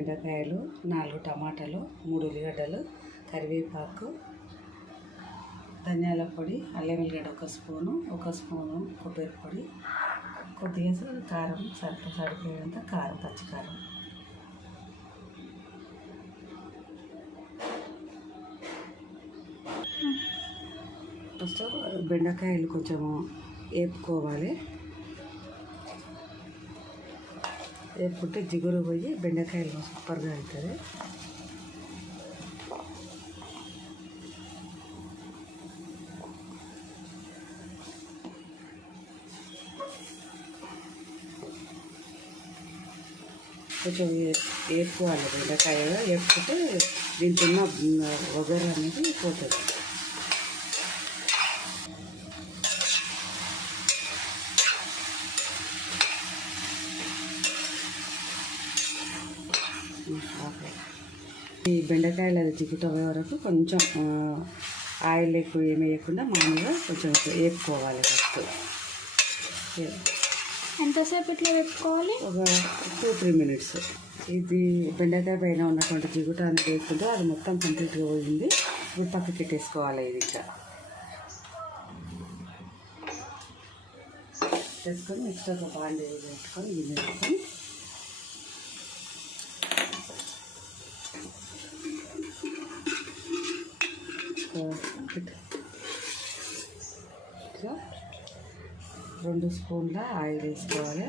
బెండకాయలు, 4 టమాటాలు, 3 ఉల్లిగడ్డలు, కరివేపాకు, ధనియాల పొడి, అల్లం వెల్లిగడ్డ 1 స్పూను, 1 స్పూను కొబ్బరి పొడి, కొద్దిగా కారం సరిపోయేంత కారం, పచ్చికారం. ఫస్ట్ బెండకాయలు కొంచెము వేపుకోవాలి. వేపుకుంటే జిగురు పోయి బెండకాయలు సూపర్గా అవుతుంది. కొంచెం వేపుకోవాలి బెండకాయ. వేపుకుంటే దీంట్లో ఉన్న వగరు అనేది పోతుంది. ఈ బెండకాయలు అది జిగుటయ్యే వరకు కొంచెం ఆయిల్ ఎక్కువ ఏమి వేయకుండా మామూలుగా కొంచెం వేపుకోవాలి. ఫస్ట్ ఎంతసేపు ఇట్లా వేపుకోవాలి? ఒక 2-3 మినిట్స్. ఇది బెండకాయ పైన ఉన్నటువంటి జిగుట అనేది వేసుకుంటే అది మొత్తం కంప్లీట్గా పోయింది. ఇప్పుడు పక్కకి పెట్టేసుకోవాలి. ఇది ఇంకా వేసుకొని నెక్స్ట్ ఒక బాండి పెట్టుకొని గిన్నె పెట్టుకొని ఇట్లా 2 స్పూన్ల ఆయిల్ వేసుకోవాలి.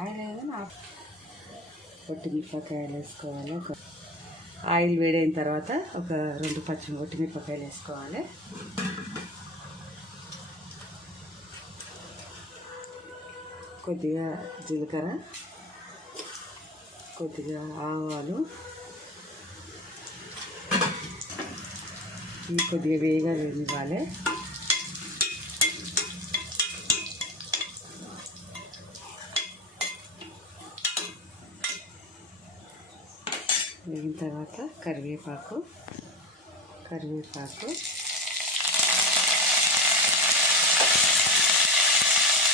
ఆయిల్ ఏదైనా పొట్టిమిరపకాయలు వేసుకోవాలి. ఆయిల్ వేడైన తర్వాత ఒక 2 పొట్టిమిరపకాయలు వేసుకోవాలి. కొద్దిగా జీలకర్ర, కొద్దిగా ఆవాలు, కొద్దిగా వేగనివ్వాలి. వేగిన తర్వాత కరివేపాకు,